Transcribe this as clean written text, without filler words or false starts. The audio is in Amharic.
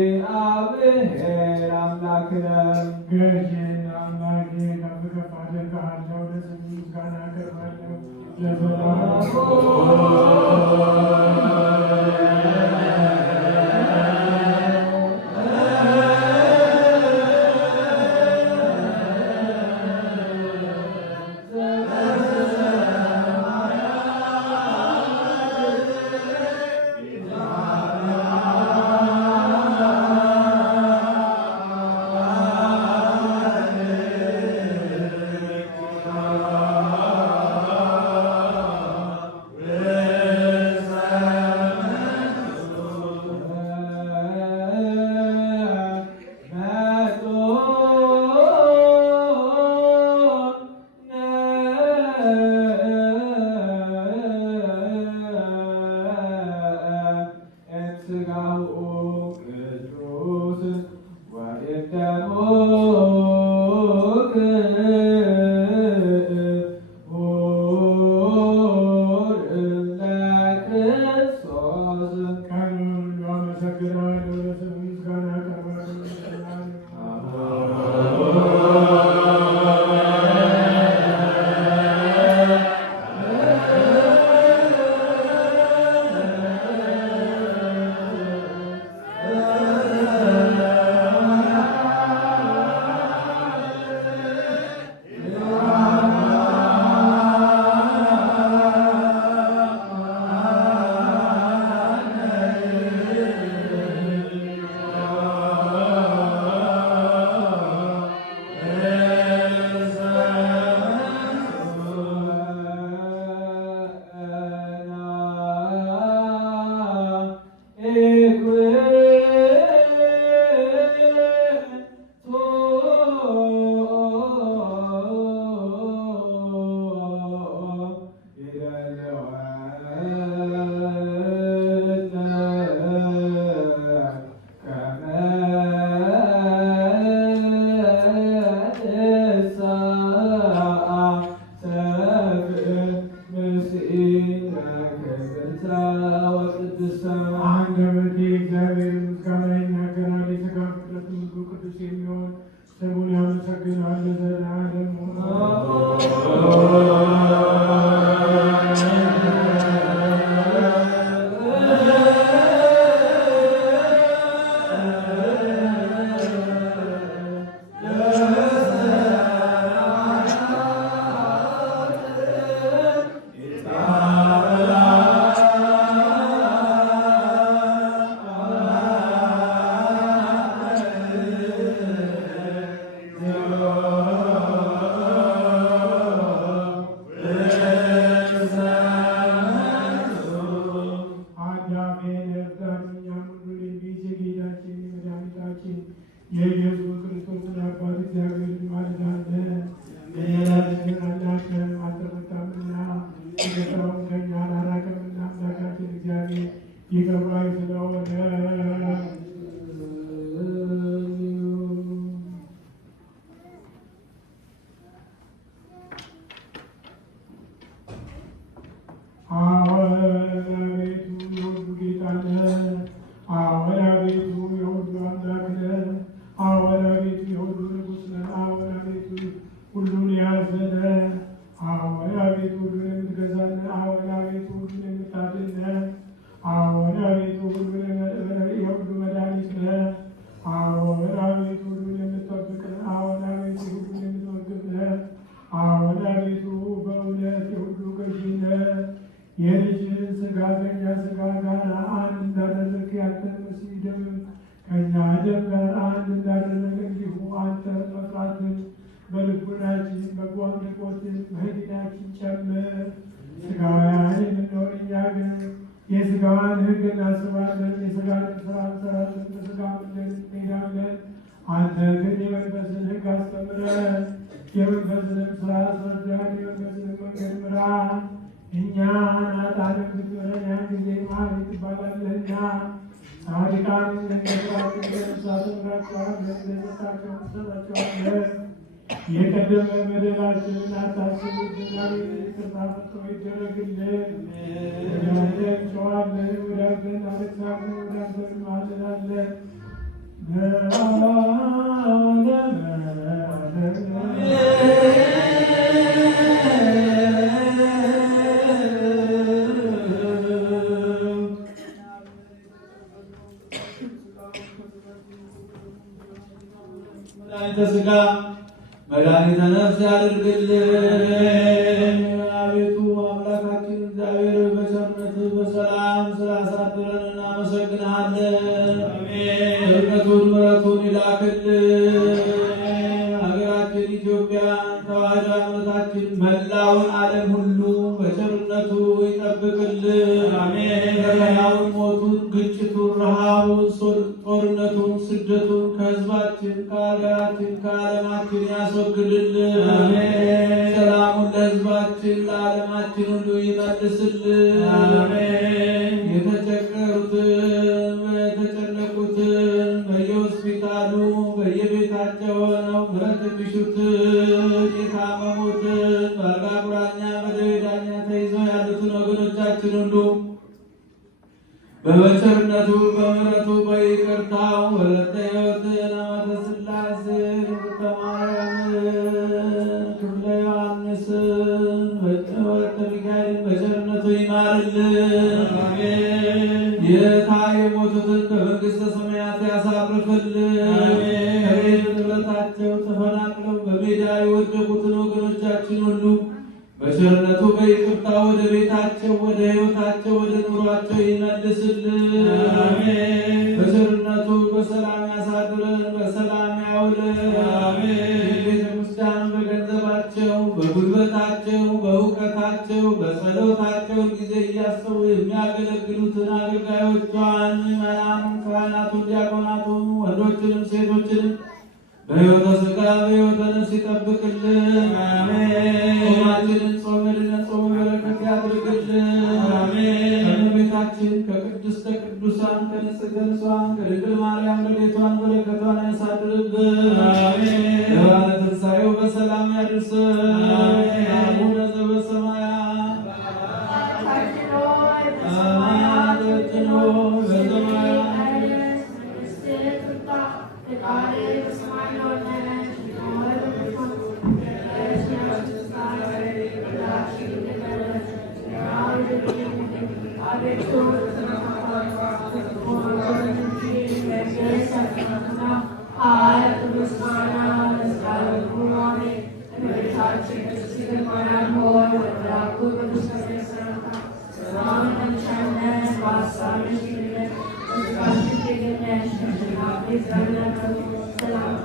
ለእግዚአብሔር አምላክነ ገዥን አምላኬ ከፍ ከፍ አደርግሃለሁ፣ ለስምህ ምስጋና አቀርባለሁ ለዘላለሙ። አንደበቴ እግዚአብሔር ምስጋና ይናገራል። የሥጋ ፍጥረት ሁሉ ቅዱስ የሚሆን ስሙን ያመሰግናል ለዘላለሙ። የኢየሱስ ክርስቶስን አባት እግዚአብሔር እንማልዳለን። የራስህን አላከም አልተመታምና የገባውን ከኛ አላራቀምና አምላካችን እግዚአብሔር ይቅር ባይ ስለሆነ የልጅህን ሥጋ ከእኛ ሥጋ ጋር አንድ እንዳደረግህ ያንተን መሲህ ደም ከእኛ ደም ጋር አንድ እንዳደረግህ እንዲሁ አንተ መፍራትን በልቡናችን በጎ አምልኮትን በሕሊናችን ጨምር። ሥጋውያን የምንሆን እኛ ግን የሥጋዋን ሕግ እናስባለን፣ የሥጋን ሥራ እንሰራለን፣ በሥጋ መንገድ እንሄዳለን። አንተ ግን የመንፈስን ሕግ አስተምረን፣ የመንፈስንም ሥራ አስረዳን፣ የመንፈስንም መንገድ ምራን። እኛ ኃጥአንን ብትምረን ያን ጊዜ መሐሪ ትባላለህና፣ ጻድቃንን እንደ ሥራችን በነፍሳት ትምራቸዋለህ፣ እንደ ጽድቃቸው ትሰጣቸዋለህ። የቀደመ በደላችንን አታስብብን፣ አቤቱ ይቅርታ ፈጽሞ ይደረግልን። ወደ አንተ እንጮኻለን፣ ወደ አንተ እናለቅሳለን፣ ወደ አንተ እንማልዳለን። መድኃኒተ ሥጋ መድኃኒተ ነፍስ ያድርግልን። አቤቱ አምላካችን እግዚአብሔር በቸርነት በሰላም ስላሳድረን እናመሰግንሃለን። ቸርነቱን ምሕረቱን ይላክልን። ሀገራችን ኢትዮጵያን ተዋሕዶ እምነታችን መላውን ዓለም ሁሉ በቸርነቱ ይጠብቅልን። ፈተናውን፣ ሞቱን፣ ግጭቱን፣ ረሃቡን፣ ጦርነቱን፣ ስደቱን ከሕዝባችን ከሀገራችን ከዓለማችን ያስወግድልን። ሰላሙን ለሕዝባችን ለዓለማችን ሁሉ ይመልስልን። የተቸገሩትን የተጨነቁትን በየሆስፒታሉ በየቤታቸው ሆነው ምሕረት የሚሹትን የታመሙትን በአልጋ ቁራኛ በደዌ ዳኛ ተይዘው ያሉትን ወገኖቻችን ሁሉ በቸርነቱ በምሕረቱ በይቅርታው ወለተ ሕይወትን አመተ ሥላሴን ወለተ ማርያምን ክፍለ ዮሐንስን ወለተ ሚካኤልን በቸርነቱ ይማርልን። የታ የሞቱትን በመንግሥተ ሰማያት ያሳርፍልን። ከቤት ንብረታቸው ተፈናቅለው በሜዳ የወደቁትን ወገኖቻችን ሁሉ በቸርነቱ በይቅርታ ወደ ቤታቸው ወደ ሕይወታቸው ወደ ኑሯቸው ይመልስልን። በቸርነቱ በሰላም ያሳድረን፣ በሰላም ያውለን። ቤተ ክርስቲያን በገንዘባቸው በጉልበታቸው በእውቀታቸው በጸሎታቸው ጊዜ እያሰቡ የሚያገለግሉትን አገልጋዮቿን ምዕመናኑን፣ ካህናቱን፣ ዲያቆናቱን ወንዶችንም ሴቶችንም በሕይወተ ሥጋ በሕይወተ ነፍስ ይጠብቅልን። ጾማችንን ጾመ ድነት ጾመ በረከት ያድርግልን። ከእመቤታችን ከቅድስተ ቅዱሳን ከንጽሕተ ንጹሐን ከድንግል ማርያም ረድኤቷን በረከቷን ያሳድርብን። ለበዓለ ትንሣኤው በሰላም ያድርሰን። አቡነ ዘበሰማያት Selam,